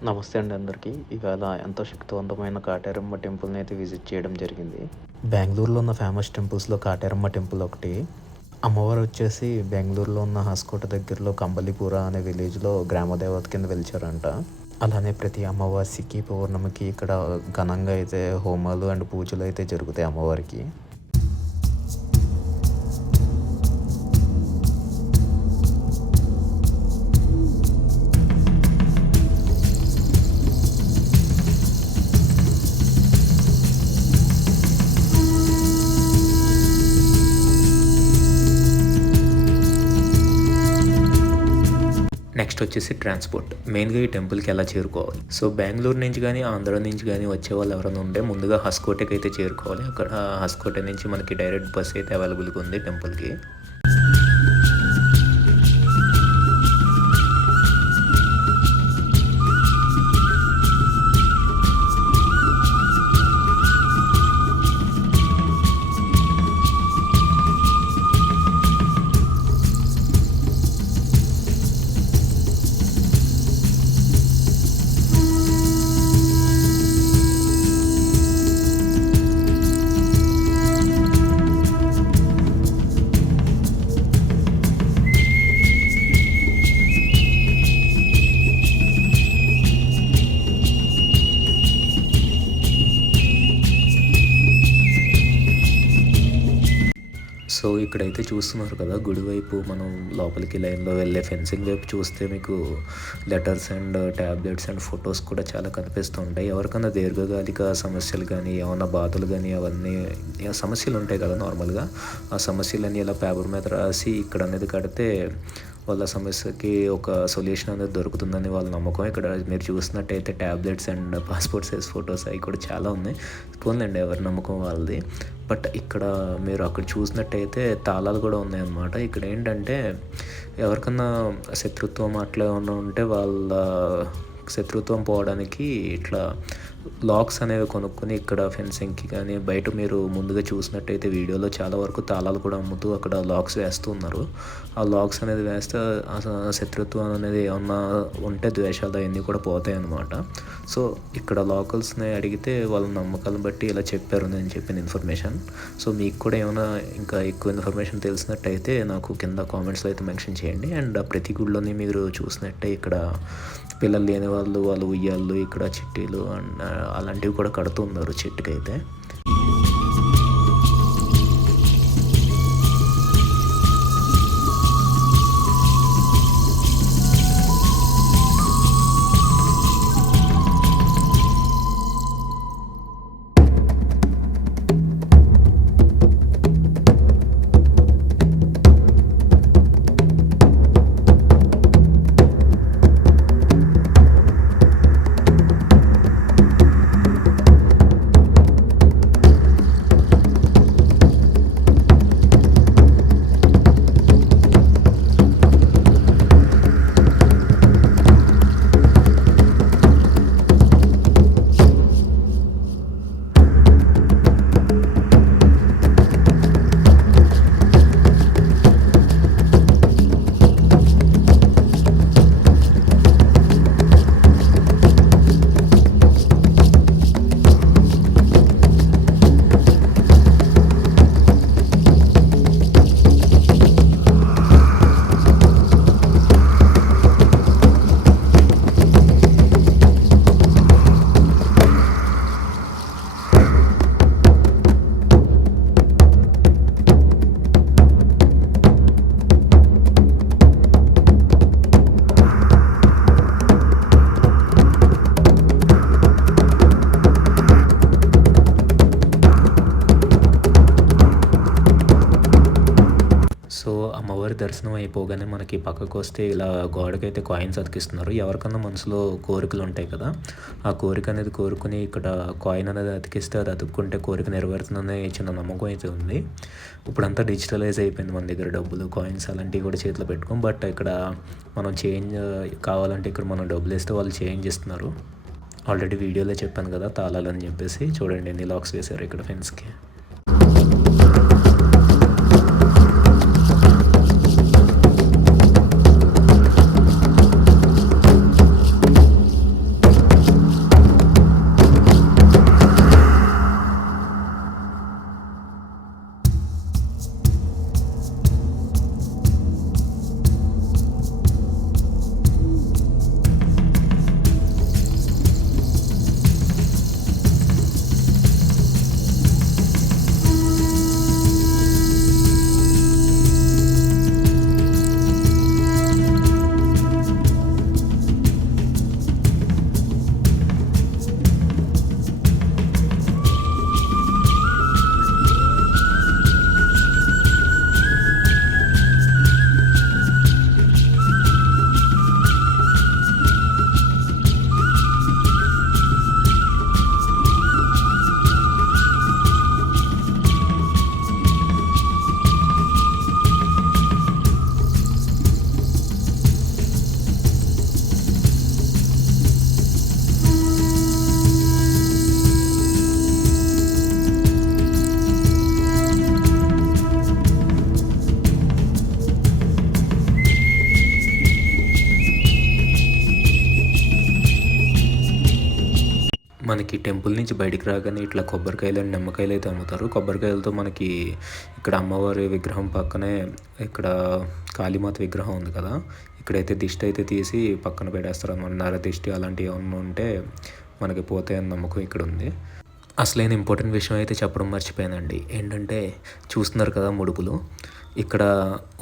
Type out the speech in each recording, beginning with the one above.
నమస్తే అండి అందరికీ. ఇవాళ ఎంతో శక్తివంతమైన కాటేరమ్మ టెంపుల్‌ని అయితే విజిట్ చేయడం జరిగింది. బెంగుళూరులో ఉన్న ఫేమస్ టెంపుల్స్‌లో కాటేరమ్మ టెంపుల్ ఒకటి. అమ్మవారు వచ్చేసి బెంగుళూరులో ఉన్న హస్కోట దగ్గరలో కంబలిపుర అనే విలేజ్‌లో గ్రామదేవత కింద వెలిచారంట. అలానే ప్రతి అమావాస్యకి, పౌర్ణమికి ఇక్కడ ఘనంగా అయితే హోమాలు అండ్ పూజలు అయితే జరుగుతాయి అమ్మవారికి. నెక్స్ట్ వచ్చేసి ట్రాన్స్‌పోర్ట్. మెయిన్‌గా ఈ టెంపుల్‌కి ఎలా చేరుకోవాలి. సో, బెంగుళూరు నుంచి గానీ, ఆంధ్ర నుంచి గానీ వచ్చేవాళ్ళు ఎవరైనా ఉంటే ముందుగా హస్కోటకైతే చేరుకోవాలి. అక్కడ హస్కోట నుంచి మనకి డైరెక్ట్ బస్ అయితే అవైలబుల్‌గా ఉంది టెంపుల్‌కి. సో, ఇక్కడైతే చూస్తున్నారు కదా! గుడి వైపు మనం లోపలికి లైన్‌లో వెళ్ళే ఫెన్సింగ్ వైపు చూస్తే మీకు letters and tablets and photos కూడా చాలా కనిపిస్తూ ఉంటాయి. ఎవరికన్నా దీర్ఘకాలిక సమస్యలు గానీ, ఏమన్నా బాధలు గానీ అవన్నీ సమస్యలు ఉంటాయి కదా నార్మల్‌గా. ఆ సమస్యలన్నీ ఇలా పేపర్ మీద రాసి ఇక్కడ అనేది కడితే వాళ్ళ సమస్యకి ఒక సొల్యూషన్ అనేది దొరుకుతుందని వాళ్ళ నమ్మకం. ఇక్కడ మీరు చూసినట్టయితే tablets and passport size photos అవి కూడా చాలా ఉన్నాయి. పోనీలెండి ఎవరి నమ్మకం వాళ్ళది. బట్ ఇక్కడ మీరు అక్కడ చూసినట్టయితే తాళాలు కూడా ఉన్నాయన్నమాట. ఇక్కడ ఏంటంటే ఎవరికన్నా శత్రుత్వం అట్లా ఏమన్నా ఉంటే వాళ్ళ శత్రుత్వం పోవడానికి ఇట్లా లాక్స్ అనేవి కొనుక్కొని ఇక్కడ ఫెన్సింగ్‌కి కానీ బయట మీరు ముందుగా చూసినట్టయితే వీడియోలో చాలా వరకు తాళాలు కూడా అమ్ముతూ అక్కడ లాక్స్ వేస్తూ ఉన్నారు. ఆ లాక్స్ అనేది వేస్తే శత్రుత్వం అనేది ఏమన్నా ఉంటే ద్వేషాలు అవన్నీ కూడా పోతాయన్నమాట. సో, ఇక్కడ లోకల్స్‌ని అడిగితే వాళ్ళ నమ్మకాలను బట్టి ఇలా చెప్పారు నేను చెప్పిన ఇన్ఫర్మేషన్. సో, మీకు కూడా ఏమైనా ఇంకా ఎక్కువ ఇన్ఫర్మేషన్ తెలిసినట్టయితే నాకు కింద కామెంట్స్‌లో అయితే మెన్షన్ చేయండి. అండ్ ప్రతి గుడిలోని మీరు చూసినట్టే ఇక్కడ పిల్లలు లేని వాళ్ళు ఉయ్యాళ్ళు, ఇక్కడ చిట్టీలు అండ్ అలాంటివి కూడా కడుతూ ఉన్నారు చెట్టుకైతే. సో, అమ్మవారి దర్శనం అయిపోగానే మనకి పక్కకొస్తే ఇలా గోడకైతే కాయిన్స్ అతికిస్తున్నారు. ఎవరికన్నా మనసులో కోరికలు ఉంటాయి కదా! ఆ కోరిక అనేది కోరుకొని ఇక్కడ కాయిన్ అనేది అతికిస్తే అది అతుక్కుంటే కోరిక నెరవేరుతుందనే చిన్న నమ్మకం అయితే ఉంది. ఇప్పుడంతా డిజిటలైజ్ అయిపోయింది మన దగ్గర డబ్బులు, కాయిన్స్ అలాంటివి కూడా చేతిలో పెట్టుకోం. బట్ ఇక్కడ మనం చేంజ్ కావాలంటే ఇక్కడ మనం డబ్బులేస్తే వాళ్ళు చేంజ్ ఇస్తున్నారు. ఆల్రెడీ వీడియోలో చెప్పాను కదా తాళాలని చెప్పేసి. చూడండి ఎన్ని లాక్స్ వేశారు ఇక్కడ ఫెన్స్‌కి. మనకి టెంపుల్ నుంచి బయటికి రాగానే ఇట్లా కొబ్బరికాయలు అండ్ నిమ్మకాయలు అయితే అమ్ముతారు. కొబ్బరికాయలతో మనకి ఇక్కడ అమ్మవారి విగ్రహం పక్కనే ఇక్కడ కాళీమాత విగ్రహం ఉంది కదా! ఇక్కడైతే దిష్టి అయితే తీసి పక్కన పెట్టేస్తారనమాట. నరదిష్టి అలాంటివి ఏమన్నా ఉంటే మనకి పోతాయని నమ్మకం ఇక్కడుంది. అసలైన ఇంపార్టెంట్ విషయం అయితే చెప్పడం మర్చిపోయానండి. ఏంటంటే చూస్తున్నారు కదా ముడుపులు. ఇక్కడ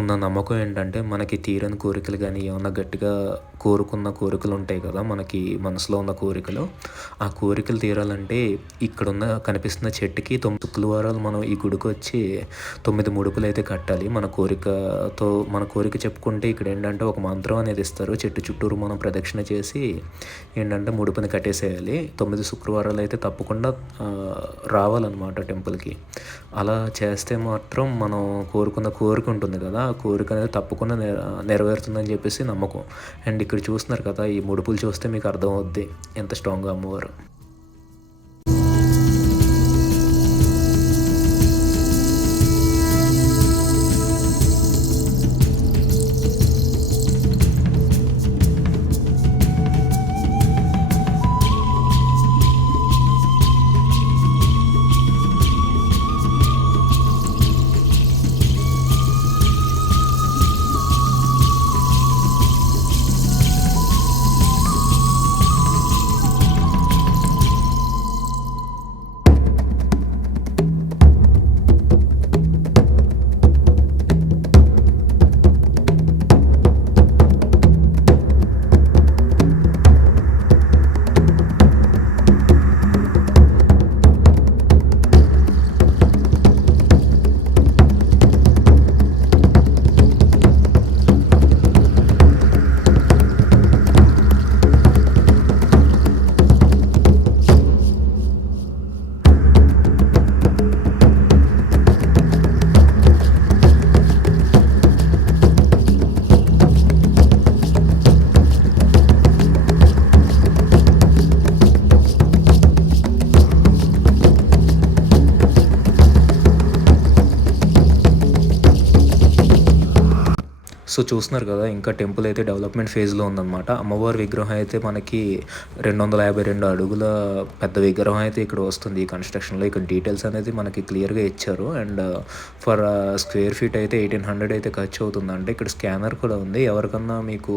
ఉన్న నమ్మకం ఏంటంటే మనకి తీరని కోరికలు గానీ, ఏమన్నా గట్టిగా కోరుకున్న కోరికలు ఉంటాయి కదా! మనకి మనసులో ఉన్న కోరికలు. ఆ కోరికలు తీరాలంటే ఇక్కడున్న కనిపిస్తున్న చెట్టుకి 9 శుక్రవారాలు మనం ఈ గుడికొచ్చి 9 ముడుపులైతే కట్టాలి. మన కోరిక చెప్పుకుంటే ఇక్కడేంటంటే ఒక మంత్రం అనేది ఇస్తారు. చెట్టు చుట్టూరు మనం ప్రదక్షిణ చేసి ఏంటంటే ముడుపుని కట్టేసేయాలి. 9 శుక్రవారాలు అయితే తప్పకుండా రావాలన్నమాట టెంపుల్‌కి. అలా చేస్తే మాత్రం మనం కోరుకున్న కోరిక ఉంటుంది కదా! ఆ కోరిక అనేది తప్పకుండా నెరవేరుతుందని చెప్పేసి నమ్మకం. అండ్ ఇక్కడ చూస్తున్నారు కదా! ఈ ముడుపులు చూస్తే మీకు అర్థమవుద్ది ఎంత స్ట్రాంగ్‌గా అమ్మవారు. సో చూస్తున్నారు కదా! ఇంకా టెంపుల్ అయితే డెవలప్‌మెంట్ ఫేజ్‌లో ఉందన్నమాట. అమ్మవారి విగ్రహం అయితే మనకి 252 అడుగుల పెద్ద విగ్రహం అయితే ఇక్కడ వస్తుంది ఈ కన్‌స్ట్రక్షన్‌లో. ఇక్కడ డీటెయిల్స్ అనేది మనకి క్లియర్‌గా ఇచ్చారు. అండ్ ఫర్ స్క్వేర్ ఫీట్ అయితే 1800 అయితే ఖర్చు అవుతుందంట. ఇక్కడ స్కానర్ కూడా ఉంది. ఎవరికన్నా మీకు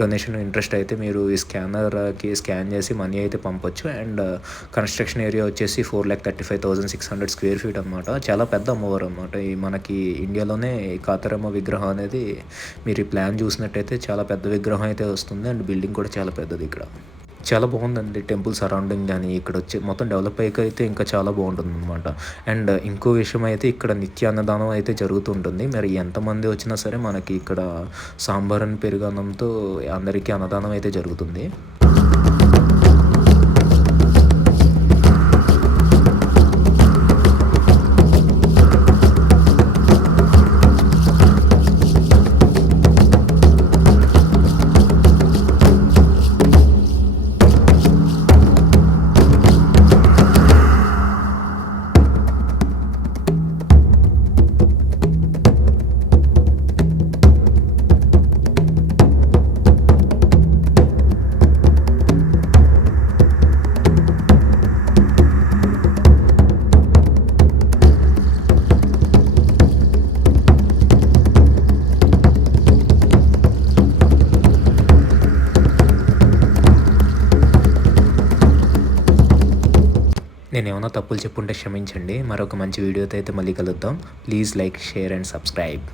డొనేషన్ ఇంట్రెస్ట్ అయితే మీరు ఈ స్కానర్‌కి స్కాన్ చేసి మనీ అయితే పంపొచ్చు. అండ్ కన్‌స్ట్రక్షన్ ఏరియా వచ్చేసి 4,35,600 స్క్వేర్ ఫీట్ అనమాట. చాలా పెద్ద అమ్మవారు అనమాట. ఈ మనకి ఇండియాలోనే కాతరమ్మ విగ్రహం అనేది మీరు ఈ ప్లాన్ చూసినట్టయితే చాలా పెద్ద విగ్రహం అయితే వస్తుంది. అండ్ బిల్డింగ్ కూడా చాలా పెద్దది ఇక్కడ. చాలా బాగుందండి టెంపుల్ సరౌండింగ్ గానీ, ఇక్కడ వచ్చి మొత్తం డెవలప్ అయ్యాకైతే ఇంకా చాలా బాగుంటుందన్నమాట. అండ్ ఇంకో విషయం అయితే ఇక్కడ నిత్య అన్నదానం అయితే జరుగుతుంటుంది. మరి ఎంతమంది వచ్చినా సరే మనకి ఇక్కడ సాంబార్ అండ్ పెరుగన్నంతో అందరికీ అన్నదానం అయితే జరుగుతుంది. నేనేమన్నా తప్పులు చెప్పుంటే క్షమించండి. మరొక మంచి వీడియోతో అయితే మళ్ళీ కలుద్దాం. Please like, share and subscribe.